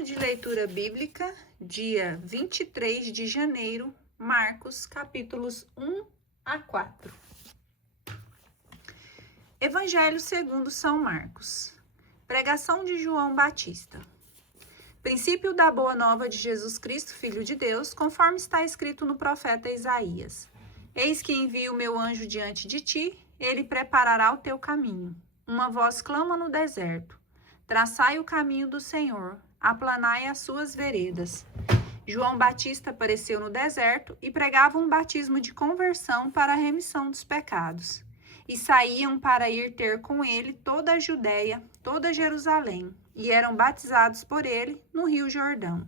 Plano de leitura bíblica, dia 23 de janeiro, Marcos, capítulos 1 a 4. Evangelho segundo São Marcos. Pregação de João Batista. Princípio da boa nova de Jesus Cristo, Filho de Deus, conforme está escrito no profeta Isaías. Eis que envio o meu anjo diante de ti, ele preparará o teu caminho. Uma voz clama no deserto: traçai o caminho do Senhor, aplanai as suas veredas. João Batista apareceu no deserto e pregava um batismo de conversão para a remissão dos pecados. E saíam para ir ter com ele toda a Judéia, toda Jerusalém, e eram batizados por ele no Rio Jordão.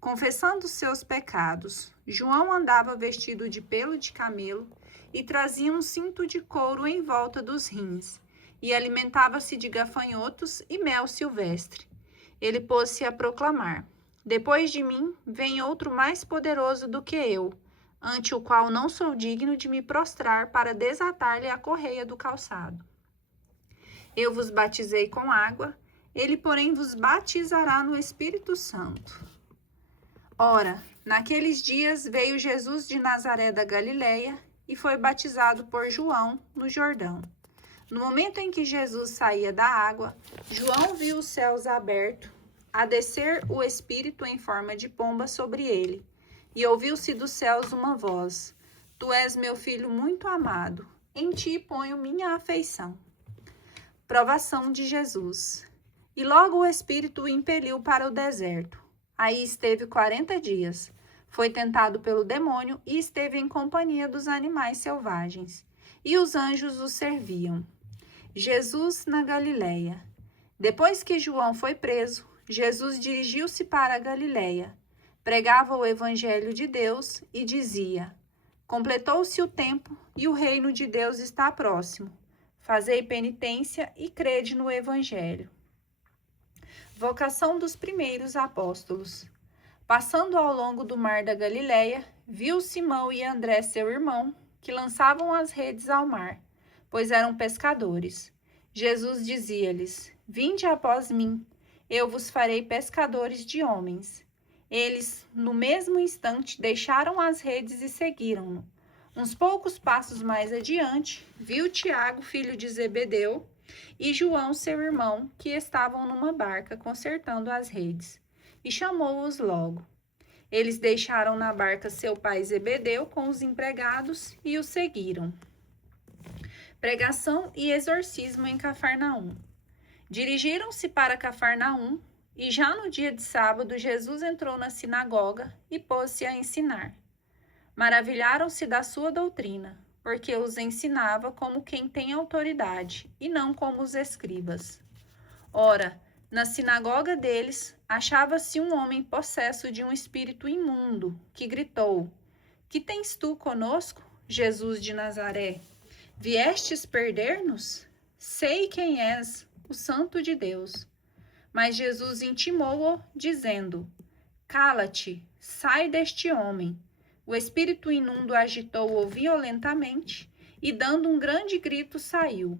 Confessando os seus pecados, João andava vestido de pelo de camelo e trazia um cinto de couro em volta dos rins, e alimentava-se de gafanhotos e mel silvestre. Ele pôs-se a proclamar: depois de mim vem outro mais poderoso do que eu, ante o qual não sou digno de me prostrar para desatar-lhe a correia do calçado. Eu vos batizei com água, ele, porém, vos batizará no Espírito Santo. Ora, naqueles dias veio Jesus de Nazaré da Galileia e foi batizado por João no Jordão. No momento em que Jesus saía da água, João viu os céus abertos, a descer o Espírito em forma de pomba sobre ele, e ouviu-se dos céus uma voz: Tu és meu filho muito amado, em ti ponho minha afeição. Provação de Jesus. E logo o Espírito o impeliu para o deserto. Aí esteve 40 dias. Foi tentado pelo demônio e esteve em companhia dos animais selvagens. E os anjos o serviam. Jesus na Galileia. Depois que João foi preso, Jesus dirigiu-se para a Galileia. Pregava o evangelho de Deus e dizia: completou-se o tempo e o reino de Deus está próximo. Fazei penitência e crede no evangelho. Vocação dos primeiros apóstolos. Passando ao longo do mar da Galileia, viu Simão e André, seu irmão, que lançavam as redes ao mar, pois eram pescadores. Jesus dizia-lhes: vinde após mim, eu vos farei pescadores de homens. Eles, no mesmo instante, deixaram as redes e seguiram-no. Uns poucos passos mais adiante, viu Tiago, filho de Zebedeu, e João, seu irmão, que estavam numa barca consertando as redes, e chamou-os logo. Eles deixaram na barca seu pai Zebedeu com os empregados e o seguiram. Pregação e exorcismo em Cafarnaum. Dirigiram-se para Cafarnaum, e já no dia de sábado Jesus entrou na sinagoga e pôs-se a ensinar. Maravilharam-se da sua doutrina, porque os ensinava como quem tem autoridade, e não como os escribas. Ora, na sinagoga deles achava-se um homem possesso de um espírito imundo, que gritou: que tens tu conosco, Jesus de Nazaré? Viestes perder-nos? Sei quem és, o Santo de Deus. Mas Jesus intimou-o, dizendo: cala-te, sai deste homem. O espírito imundo agitou-o violentamente e, dando um grande grito, saiu.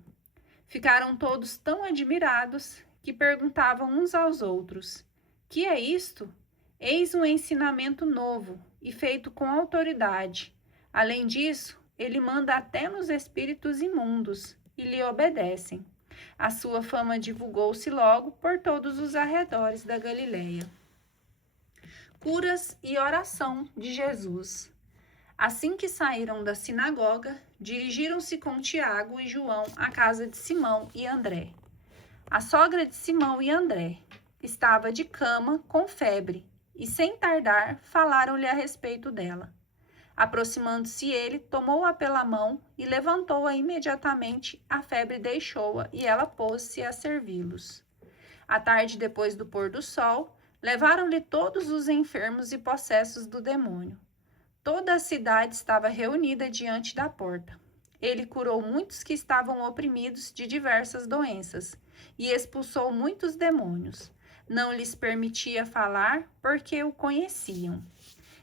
Ficaram todos tão admirados que perguntavam uns aos outros: que é isto? Eis um ensinamento novo e feito com autoridade. Além disso, ele manda até nos espíritos imundos e lhe obedecem. A sua fama divulgou-se logo por todos os arredores da Galileia. Curas e oração de Jesus. Assim que saíram da sinagoga, dirigiram-se com Tiago e João à casa de Simão e André. A sogra de Simão e André estava de cama com febre, e sem tardar falaram-lhe a respeito dela. Aproximando-se ele, tomou-a pela mão e levantou-a imediatamente. A febre deixou-a e ela pôs-se a servi-los. À tarde, depois do pôr do sol, levaram-lhe todos os enfermos e possessos do demônio. Toda a cidade estava reunida diante da porta. Ele curou muitos que estavam oprimidos de diversas doenças e expulsou muitos demônios. Não lhes permitia falar, porque o conheciam.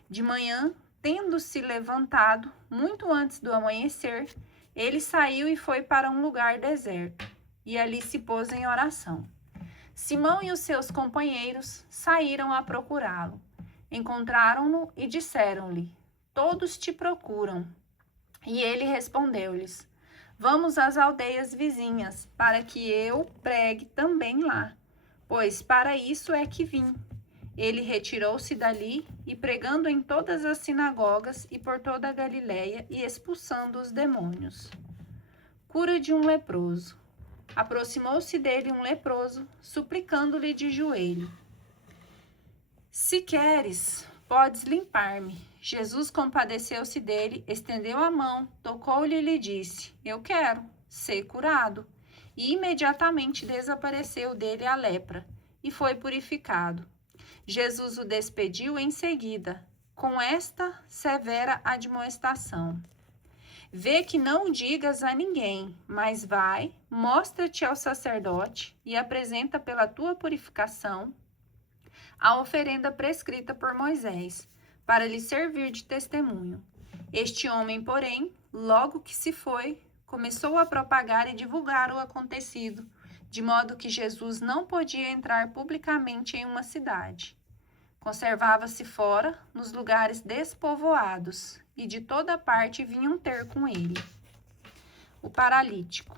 De manhã, tendo-se levantado, muito antes do amanhecer, ele saiu e foi para um lugar deserto, e ali se pôs em oração. Simão e os seus companheiros saíram a procurá-lo. Encontraram-no e disseram-lhe: Todos te procuram. E ele respondeu-lhes: Vamos às aldeias vizinhas, para que eu pregue também lá, pois para isso é que vim. Ele retirou-se dali e, pregando em todas as sinagogas e por toda a Galiléia e expulsando os demônios. Cura de um leproso. Aproximou-se dele um leproso, suplicando-lhe de joelho: Se queres, podes limpar-me. Jesus compadeceu-se dele, estendeu a mão, tocou-lhe e lhe disse: Eu quero, ser curado. E imediatamente desapareceu dele a lepra, e foi purificado. Jesus o despediu em seguida, com esta severa admoestação: Vê que não digas a ninguém, mas vai, mostra-te ao sacerdote e apresenta pela tua purificação a oferenda prescrita por Moisés, para lhe servir de testemunho. Este homem, porém, logo que se foi, começou a propagar e divulgar o acontecido, de modo que Jesus não podia entrar publicamente em uma cidade. Conservava-se fora, nos lugares despovoados, e de toda parte vinham ter com ele. O paralítico.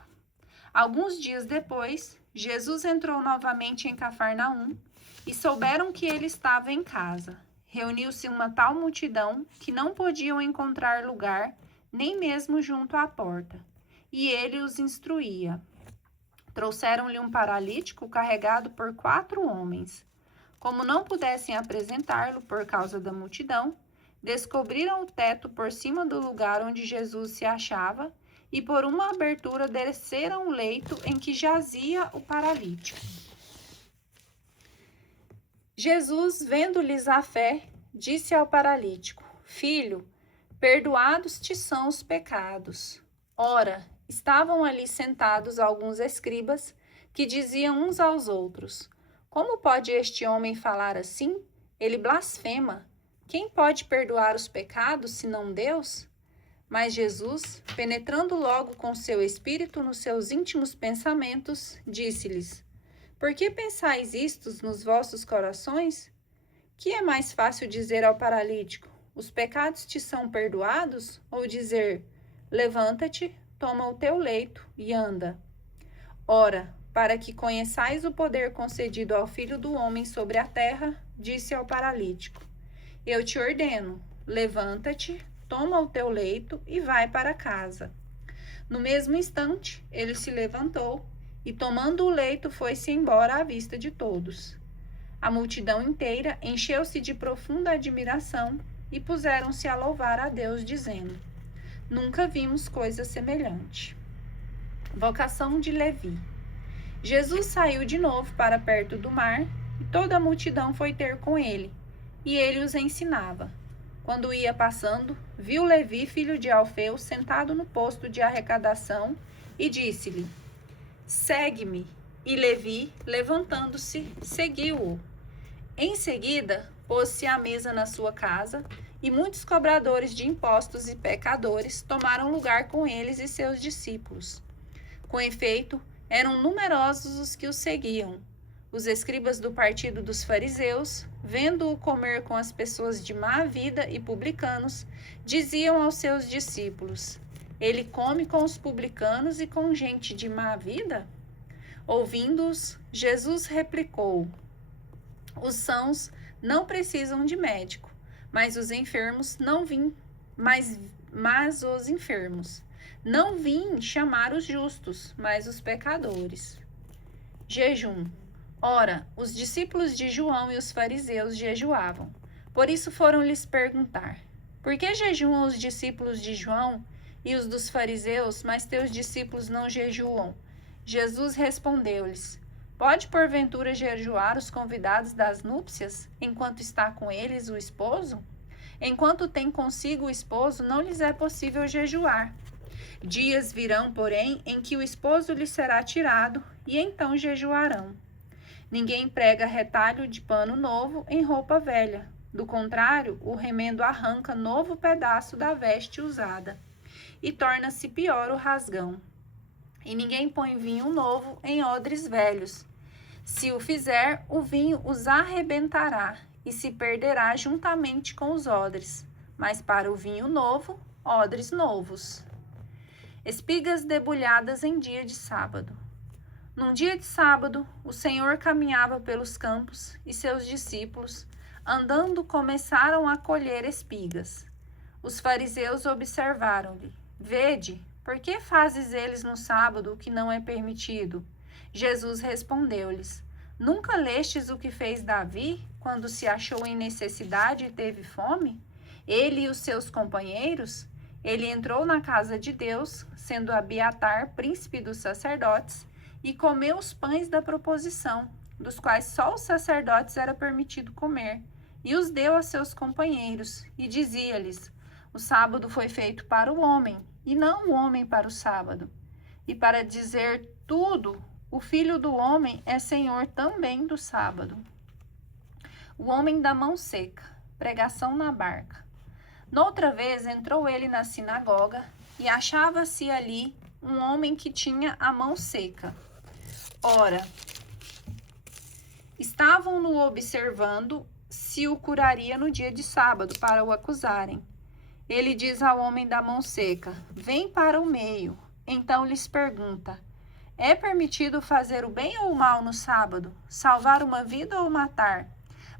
Alguns dias depois, Jesus entrou novamente em Cafarnaum, e souberam que ele estava em casa. Reuniu-se uma tal multidão que não podiam encontrar lugar, nem mesmo junto à porta, e ele os instruía. Trouxeram-lhe um paralítico carregado por 4 homens. Como não pudessem apresentá-lo por causa da multidão, descobriram o teto por cima do lugar onde Jesus se achava e por uma abertura desceram o leito em que jazia o paralítico. Jesus, vendo-lhes a fé, disse ao paralítico: Filho, perdoados te são os pecados. Ora, estavam ali sentados alguns escribas que diziam uns aos outros: Como pode este homem falar assim? Ele blasfema. Quem pode perdoar os pecados, senão Deus? Mas Jesus, penetrando logo com seu espírito nos seus íntimos pensamentos, disse-lhes: Por que pensais isto nos vossos corações? Que é mais fácil dizer ao paralítico: Os pecados te são perdoados? Ou dizer: Levanta-te, toma o teu leito e anda? Ora, para que conheçais o poder concedido ao Filho do Homem sobre a terra, disse ao paralítico: Eu te ordeno, levanta-te, toma o teu leito e vai para casa. No mesmo instante, ele se levantou e, tomando o leito, foi-se embora à vista de todos. A multidão inteira encheu-se de profunda admiração e puseram-se a louvar a Deus, dizendo: Nunca vimos coisa semelhante. Vocação de Levi. Jesus saiu de novo para perto do mar, e toda a multidão foi ter com ele, e ele os ensinava. Quando ia passando, viu Levi, filho de Alfeu, sentado no posto de arrecadação, e disse-lhe: Segue-me. E Levi, levantando-se, seguiu-o. Em seguida, pôs-se à mesa na sua casa, e muitos cobradores de impostos e pecadores tomaram lugar com eles e seus discípulos. Com efeito, eram numerosos os que o seguiam. Os escribas do partido dos fariseus, vendo-o comer com as pessoas de má vida e publicanos, diziam aos seus discípulos: Ele come com os publicanos e com gente de má vida? Ouvindo-os, Jesus replicou: Os sãos não precisam de médico, mas os enfermos mas os enfermos. Não vim chamar os justos, mas os pecadores. Jejum. Ora, os discípulos de João e os fariseus jejuavam. Por isso foram lhes perguntar: Por que jejuam os discípulos de João e os dos fariseus, mas teus discípulos não jejuam? Jesus respondeu-lhes: Pode porventura jejuar os convidados das núpcias, enquanto está com eles o esposo? Enquanto tem consigo o esposo, não lhes é possível jejuar. Dias virão, porém, em que o esposo lhes será tirado, e então jejuarão. Ninguém prega retalho de pano novo em roupa velha. Do contrário, o remendo arranca novo pedaço da veste usada, e torna-se pior o rasgão. E ninguém põe vinho novo em odres velhos. Se o fizer, o vinho os arrebentará e se perderá juntamente com os odres. Mas para o vinho novo, odres novos. Espigas debulhadas em dia de sábado. Num dia de sábado, o Senhor caminhava pelos campos e seus discípulos, andando, começaram a colher espigas. Os fariseus observaram-lhe: Vede, por que fazes eles no sábado o que não é permitido? Jesus respondeu-lhes: Nunca lestes o que fez Davi, quando se achou em necessidade e teve fome? Ele e os seus companheiros? Ele entrou na casa de Deus, sendo Abiatar príncipe dos sacerdotes, e comeu os pães da proposição, dos quais só os sacerdotes era permitido comer, e os deu a seus companheiros, e dizia-lhes: O sábado foi feito para o homem, e não o homem para o sábado. E para dizer tudo, o Filho do Homem é Senhor também do sábado. O homem da mão seca, pregação na barca. Noutra vez entrou ele na sinagoga, e achava-se ali um homem que tinha a mão seca. Ora, estavam-no observando se o curaria no dia de sábado, para o acusarem. Ele diz ao homem da mão seca: Vem para o meio. Então lhes pergunta: É permitido fazer o bem ou o mal no sábado? Salvar uma vida ou matar?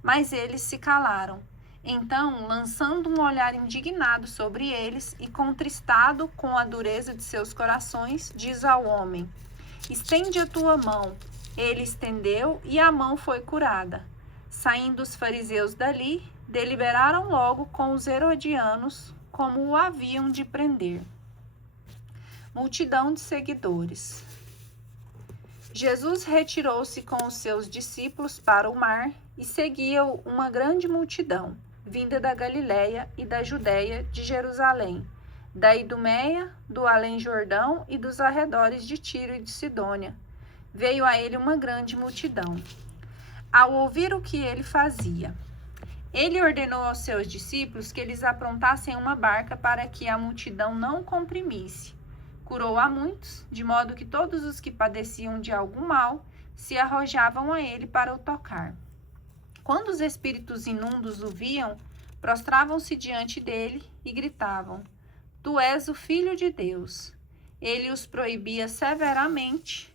Mas eles se calaram. Então, lançando um olhar indignado sobre eles e contristado com a dureza de seus corações, diz ao homem: Estende a tua mão. Ele estendeu e a mão foi curada. Saindo os fariseus dali, deliberaram logo com os herodianos como o haviam de prender. Multidão de seguidores. Jesus retirou-se com os seus discípulos para o mar e seguia-o uma grande multidão, vinda da Galiléia e da Judéia, de Jerusalém, da Idumeia, do além-Jordão e dos arredores de Tiro e de Sidônia. Veio a ele uma grande multidão. Ao ouvir o que ele fazia, ele ordenou aos seus discípulos que eles aprontassem uma barca para que a multidão não o comprimisse. Curou a muitos, de modo que todos os que padeciam de algum mal se arrojavam a ele para o tocar. Quando os espíritos imundos o viam, prostravam-se diante dele e gritavam: Tu és o Filho de Deus. Ele os proibia severamente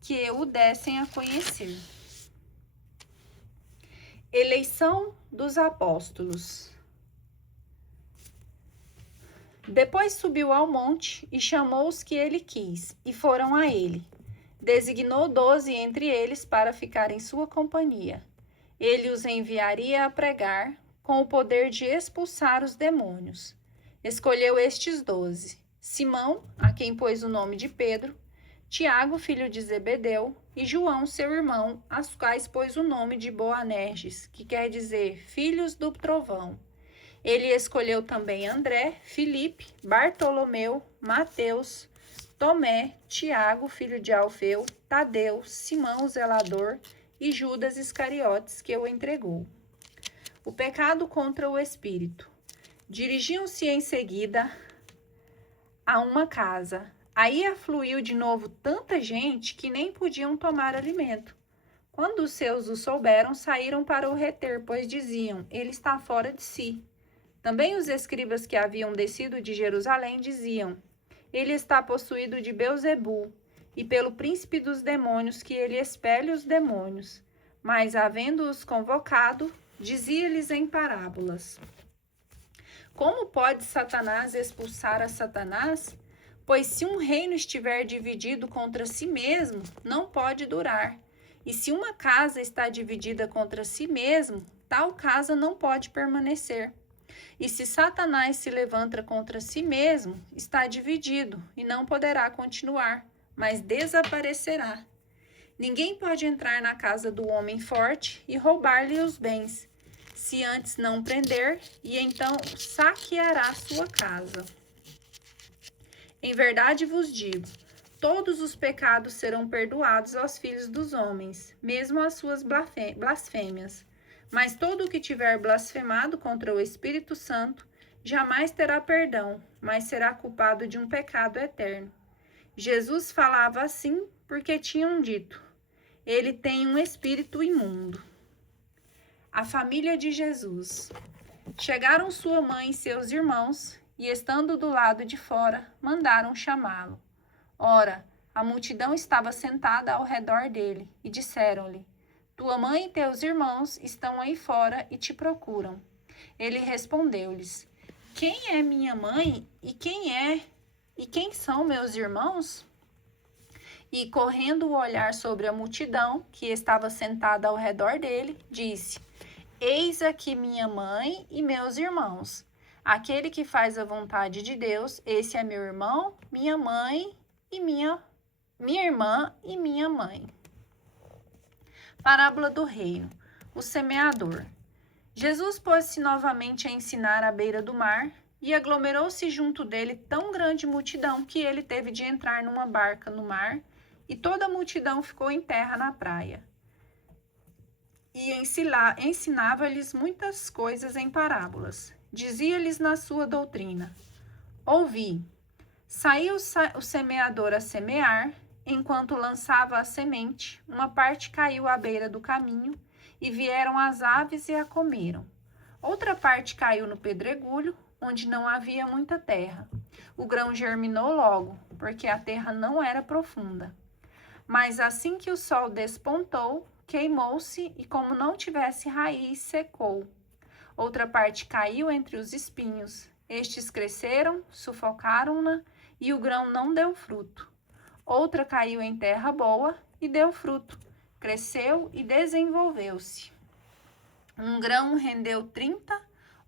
que o dessem a conhecer. Eleição dos apóstolos. Depois subiu ao monte e chamou os que ele quis, e foram a ele. Designou 12 entre eles para ficar em sua companhia. Ele os enviaria a pregar, com o poder de expulsar os demônios. Escolheu estes 12: Simão, a quem pôs o nome de Pedro, Tiago, filho de Zebedeu, e João, seu irmão, aos quais pôs o nome de Boanerges, que quer dizer filhos do trovão. Ele escolheu também André, Filipe, Bartolomeu, Mateus, Tomé, Tiago, filho de Alfeu, Tadeu, Simão, o zelador, e Judas Iscariotes, que o entregou. O pecado contra o espírito. Dirigiam-se em seguida a uma casa. Aí afluiu de novo tanta gente que nem podiam tomar alimento. Quando os seus o souberam, saíram para o reter, pois diziam: Ele está fora de si. Também os escribas que haviam descido de Jerusalém diziam: Ele está possuído de Beelzebu, e pelo príncipe dos demônios que ele expele os demônios. Mas, havendo-os convocado, dizia-lhes em parábolas: Como pode Satanás expulsar a Satanás? Pois se um reino estiver dividido contra si mesmo, não pode durar. E se uma casa está dividida contra si mesmo, tal casa não pode permanecer. E se Satanás se levanta contra si mesmo, está dividido e não poderá continuar, mas desaparecerá. Ninguém pode entrar na casa do homem forte e roubar-lhe os bens, se antes não prender, e então saqueará sua casa. Em verdade vos digo, todos os pecados serão perdoados aos filhos dos homens, mesmo as suas blasfêmias. Mas todo o que tiver blasfemado contra o Espírito Santo jamais terá perdão, mas será culpado de um pecado eterno. Jesus falava assim porque tinham dito: ele tem um espírito imundo. A família de Jesus. Chegaram sua mãe e seus irmãos, e estando do lado de fora, mandaram chamá-lo. Ora, a multidão estava sentada ao redor dele, e disseram-lhe: Tua mãe e teus irmãos estão aí fora e te procuram. Ele respondeu-lhes: Quem é minha mãe e quem são meus irmãos? E correndo o olhar sobre a multidão que estava sentada ao redor dele, disse: Eis aqui minha mãe e meus irmãos. Aquele que faz a vontade de Deus, esse é meu irmão, minha mãe e minha irmã e minha mãe. Parábola do reino. O semeador. Jesus pôs-se novamente a ensinar à beira do mar, e aglomerou-se junto dele tão grande multidão que ele teve de entrar numa barca no mar, e toda a multidão ficou em terra na praia. E ensinava-lhes muitas coisas em parábolas. Dizia-lhes na sua doutrina: Ouvi, saiu o semeador a semear, enquanto lançava a semente, uma parte caiu à beira do caminho, e vieram as aves e a comeram. Outra parte caiu no pedregulho, onde não havia muita terra. O grão germinou logo, porque a terra não era profunda. Mas assim que o sol despontou, queimou-se e, como não tivesse raiz, secou. Outra parte caiu entre os espinhos. Estes cresceram, sufocaram-na, e o grão não deu fruto. Outra caiu em terra boa e deu fruto. Cresceu e desenvolveu-se. Um grão rendeu 30,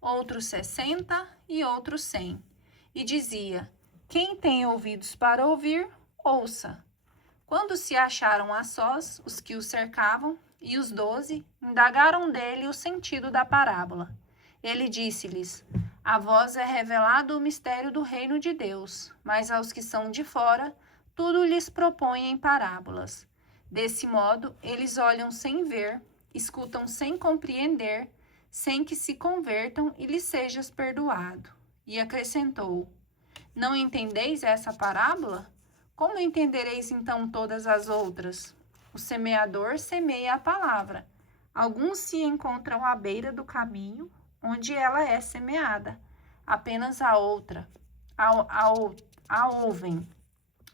outro 60 e outro 100. E dizia: Quem tem ouvidos para ouvir, ouça. Quando se acharam a sós, os que o cercavam, e os 12, indagaram dele o sentido da parábola. Ele disse-lhes: A vós é revelado o mistério do reino de Deus, mas aos que são de fora, tudo lhes propõe em parábolas. Desse modo, eles olham sem ver, escutam sem compreender, sem que se convertam e lhes sejas perdoado. E acrescentou: Não entendeis essa parábola? Como entendereis então todas as outras? O semeador semeia a palavra. Alguns se encontram à beira do caminho, onde ela é semeada. Apenas a ouvem.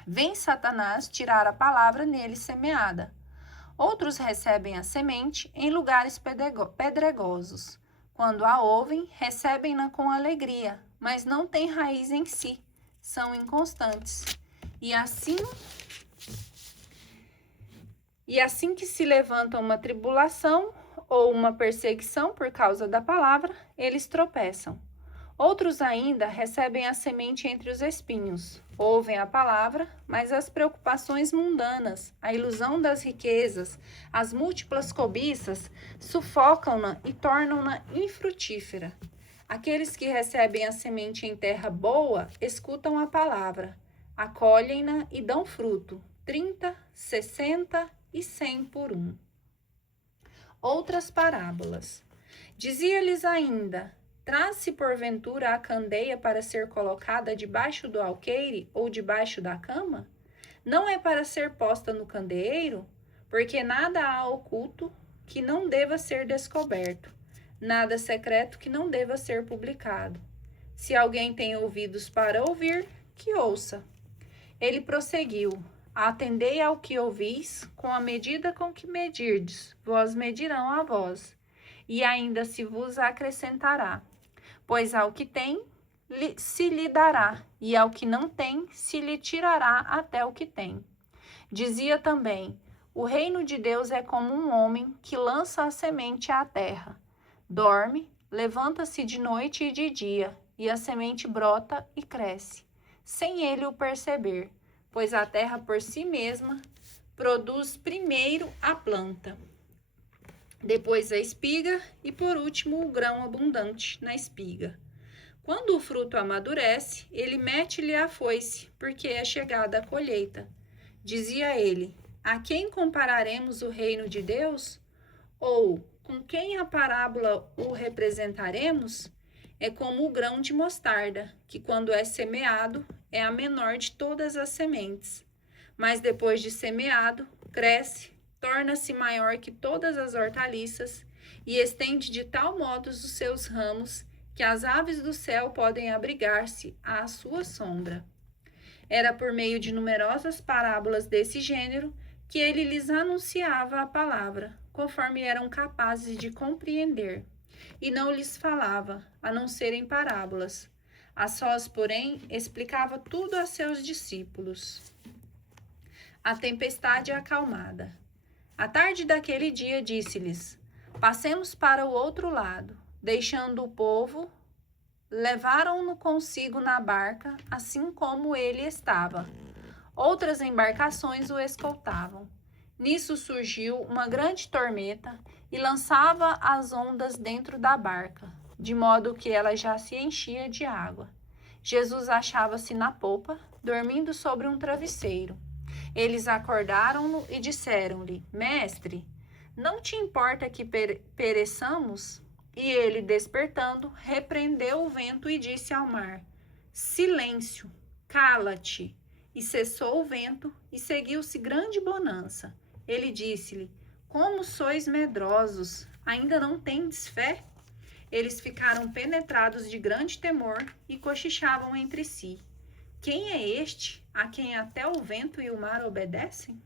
Vem Satanás tirar a palavra nele semeada. Outros recebem a semente em lugares pedregosos. Quando a ouvem, recebem-na com alegria, mas não têm raiz em si, são inconstantes. E assim que se levanta uma tribulação ou uma perseguição por causa da palavra, eles tropeçam. Outros ainda recebem a semente entre os espinhos. Ouvem a palavra, mas as preocupações mundanas, a ilusão das riquezas, as múltiplas cobiças, sufocam-na e tornam-na infrutífera. Aqueles que recebem a semente em terra boa, escutam a palavra, acolhem-na e dão fruto, 30, 60 e 100 por um. Outras parábolas. Dizia-lhes ainda: Traz-se porventura a candeia para ser colocada debaixo do alqueire ou debaixo da cama? Não é para ser posta no candeeiro? Porque nada há oculto que não deva ser descoberto, nada secreto que não deva ser publicado. Se alguém tem ouvidos para ouvir, que ouça. Ele prosseguiu: Atendei ao que ouvis, com a medida com que medirdes, vós medirão a vós, e ainda se vos acrescentará. Pois ao que tem, se lhe dará, e ao que não tem, se lhe tirará até o que tem. Dizia também: O reino de Deus é como um homem que lança a semente à terra. Dorme, levanta-se de noite e de dia, e a semente brota e cresce, sem ele o perceber, pois a terra por si mesma produz primeiro a planta, depois a espiga e, por último, o grão abundante na espiga. Quando o fruto amadurece, ele mete-lhe a foice, porque é chegada a colheita. Dizia ele: A quem compararemos o reino de Deus? Ou com quem a parábola o representaremos? É como o grão de mostarda, que quando é semeado, é a menor de todas as sementes. Mas depois de semeado, cresce torna-se maior que todas as hortaliças e estende de tal modo os seus ramos que as aves do céu podem abrigar-se à sua sombra. Era por meio de numerosas parábolas desse gênero que ele lhes anunciava a palavra, conforme eram capazes de compreender, e não lhes falava, a não ser em parábolas. A sós, porém, explicava tudo a seus discípulos. A tempestade acalmada. À tarde daquele dia disse-lhes: passemos para o outro lado. Deixando o povo, levaram-no consigo na barca, assim como ele estava. Outras embarcações o escoltavam. Nisso surgiu uma grande tormenta e lançava as ondas dentro da barca, de modo que ela já se enchia de água. Jesus achava-se na popa, dormindo sobre um travesseiro. Eles acordaram-no e disseram-lhe: Mestre, não te importa que pereçamos? E ele, despertando, repreendeu o vento e disse ao mar: Silêncio, cala-te. E cessou o vento, e seguiu-se grande bonança. Ele disse-lhe: Como sois medrosos, ainda não tendes fé? Eles ficaram penetrados de grande temor e cochichavam entre si: Quem é este, a quem até o vento e o mar obedecem?